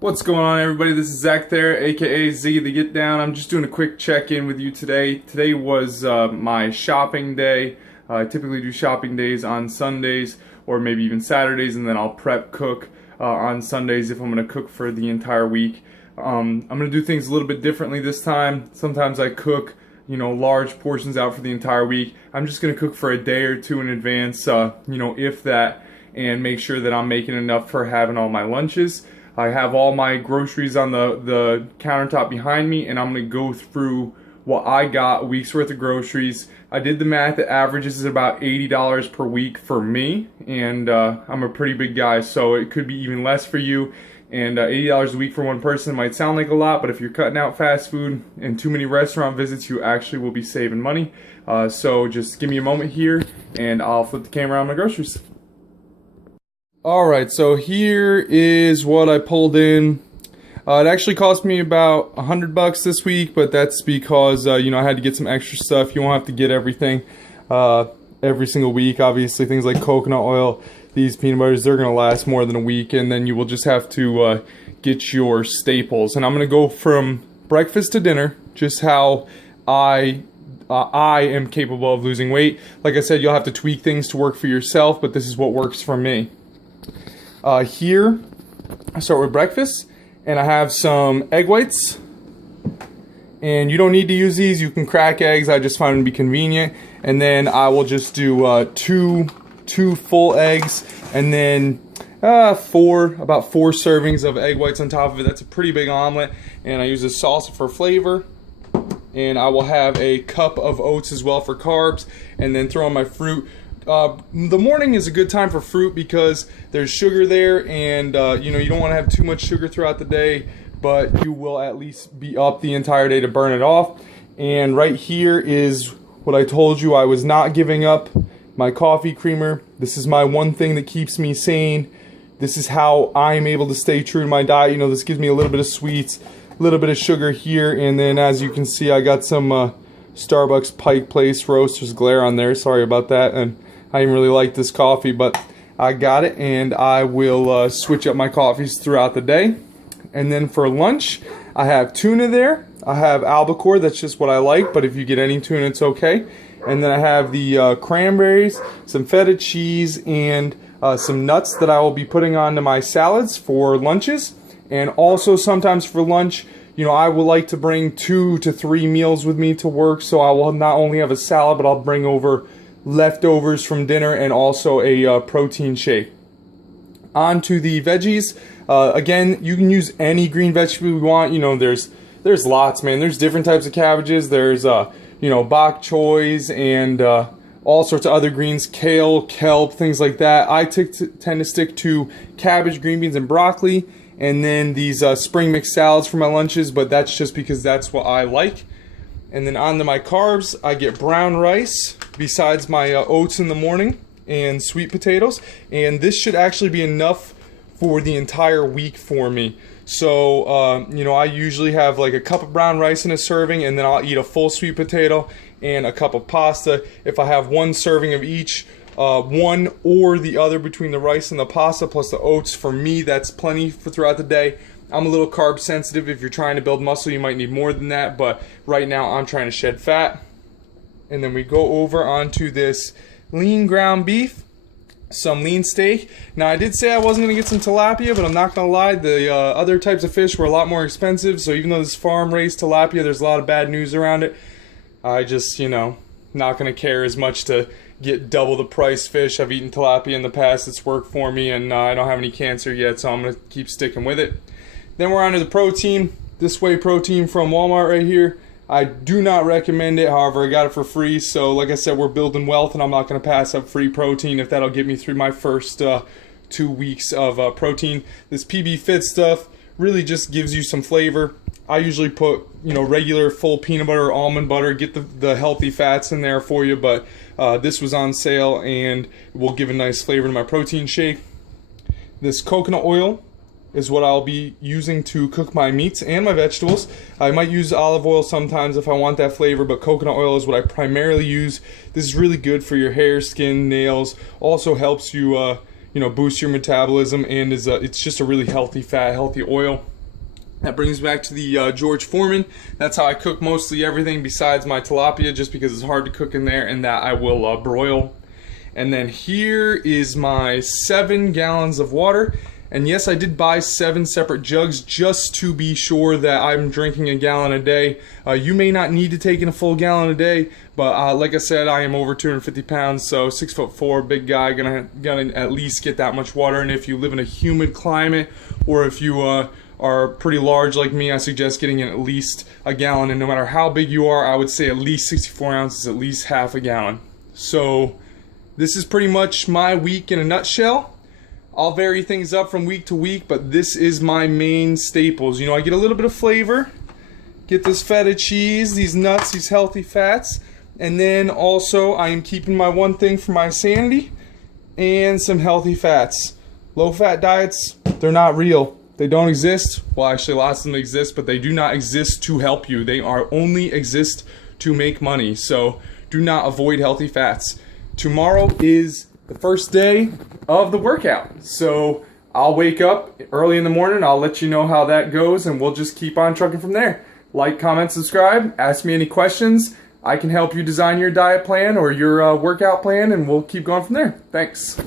What's going on, everybody? This is Zach there, aka Zygi the Get Down. I'm just doing a quick check-in with you today. Today was my shopping day. I typically do shopping days on Sundays or maybe even Saturdays, and then I'll prep cook on Sundays if I'm going to cook for the entire week. I'm going to do things a little bit differently this time. Sometimes I cook, large portions out for the entire week. I'm just going to cook for a day or two in advance, if that, and make sure that I'm making enough for having all my lunches. I have all my groceries on the countertop behind me, and I'm going to go through what I got, a week's worth of groceries. I did the math. The average is about $80 per week for me, and I'm a pretty big guy, so it could be even less for you. And $80 a week for one person might sound like a lot, but if you're cutting out fast food and too many restaurant visits, you actually will be saving money. So just give me a moment here, and I'll flip the camera on my groceries. Alright, so here is what I pulled in. It actually cost me about $100 this week, but that's because, I had to get some extra stuff. You won't have to get everything every single week. Obviously, things like coconut oil, these peanut butters, they're going to last more than a week, and then you will just have to get your staples. And I'm going to go from breakfast to dinner, just how I am capable of losing weight. Like I said, you'll have to tweak things to work for yourself, but this is what works for me. Here, I start with breakfast, and I have some egg whites. And you don't need to use these. You can crack eggs. I just find them to be convenient. And then I will just do two full eggs, and then about four servings of egg whites on top of it. That's a pretty big omelet. And I use a salsa for flavor. And I will have a cup of oats as well for carbs, and then throw in my fruit. The morning is a good time for fruit because there's sugar there, and you don't want to have too much sugar throughout the day, but you will at least be up the entire day to burn it off. And right here is what I told you. I was not giving up my coffee creamer. This is my one thing that keeps me sane. This is how I'm able to stay true to my diet. This gives me a little bit of sweets, a little bit of sugar here, and then as you can see, I got some Starbucks Pike Place Roasters Glare on there. Sorry about that, and I didn't really like this coffee, but I got it, and I will switch up my coffees throughout the day. And then for lunch, I have tuna there. I have albacore. That's just what I like, but if you get any tuna, it's okay. And then I have the cranberries, some feta cheese, and some nuts that I will be putting onto my salads for lunches. And also sometimes for lunch, I would like to bring 2 to 3 meals with me to work, so I will not only have a salad, but I'll bring over leftovers from dinner and also a protein shake. On to the veggies. Again, you can use any green vegetable you want. There's lots, man. There's different types of cabbages. There's bok choys and all sorts of other greens, kale, kelp, things like that. I tend to stick to cabbage, green beans, and broccoli, and then these spring mix salads for my lunches, but that's just because that's what I like. And then on to my carbs, I get brown rice besides my oats in the morning and sweet potatoes. And this should actually be enough for the entire week for me. So, I usually have like a cup of brown rice in a serving, and then I'll eat a full sweet potato and a cup of pasta. If I have one serving of each, one or the other between the rice and the pasta plus the oats, for me, that's plenty for throughout the day. I'm a little carb sensitive. If you're trying to build muscle, you might need more than that, but right now I'm trying to shed fat. And then we go over onto this lean ground beef, some lean steak. Now, I did say I wasn't going to get some tilapia, but I'm not going to lie, the other types of fish were a lot more expensive, so even though this farm-raised tilapia, there's a lot of bad news around it. I just, not going to care as much to get double the price fish. I've eaten tilapia in the past. It's worked for me, and I don't have any cancer yet, so I'm going to keep sticking with it. Then we're on to the protein. This whey protein from Walmart right here. I do not recommend it. However, I got it for free. So like I said, we're building wealth, and I'm not going to pass up free protein if that'll get me through my first 2 weeks of protein. This PB Fit stuff really just gives you some flavor. I usually put, regular full peanut butter or almond butter, get the healthy fats in there for you. But this was on sale, and it will give a nice flavor to my protein shake. This coconut oil is what I'll be using to cook my meats and my vegetables. I might use olive oil sometimes if I want that flavor, but coconut oil is what I primarily use. This is really good for your hair, skin, nails. Also helps you, boosts your metabolism, and it's just a really healthy fat, healthy oil. That brings me back to the George Foreman. That's how I cook mostly everything besides my tilapia, just because it's hard to cook in there, and that I will broil. And then here is my 7 gallons of water. And yes, I did buy 7 separate jugs just to be sure that I'm drinking a gallon a day. You may not need to take in a full gallon a day, but like I said, I am over 250 pounds, so 6'4", big guy, gonna at least get that much water. And if you live in a humid climate, or if you are pretty large like me, I suggest getting in at least a gallon. And no matter how big you are, I would say at least 64 ounces, at least half a gallon. So this is pretty much my week in a nutshell. I'll vary things up from week to week, but this is my main staples. I get a little bit of flavor, get this feta cheese, these nuts, these healthy fats, and then also I am keeping my one thing for my sanity, and some healthy fats. Low-fat diets, they're not real. They don't exist. Well, actually, lots of them exist, but they do not exist to help you. They are only exist to make money. So do not avoid healthy fats. Tomorrow is the first day of the workout. So I'll wake up early in the morning. I'll let you know how that goes, and we'll just keep on trucking from there. Like, comment, subscribe. Ask me any questions. I can help you design your diet plan or your workout plan, and we'll keep going from there. Thanks.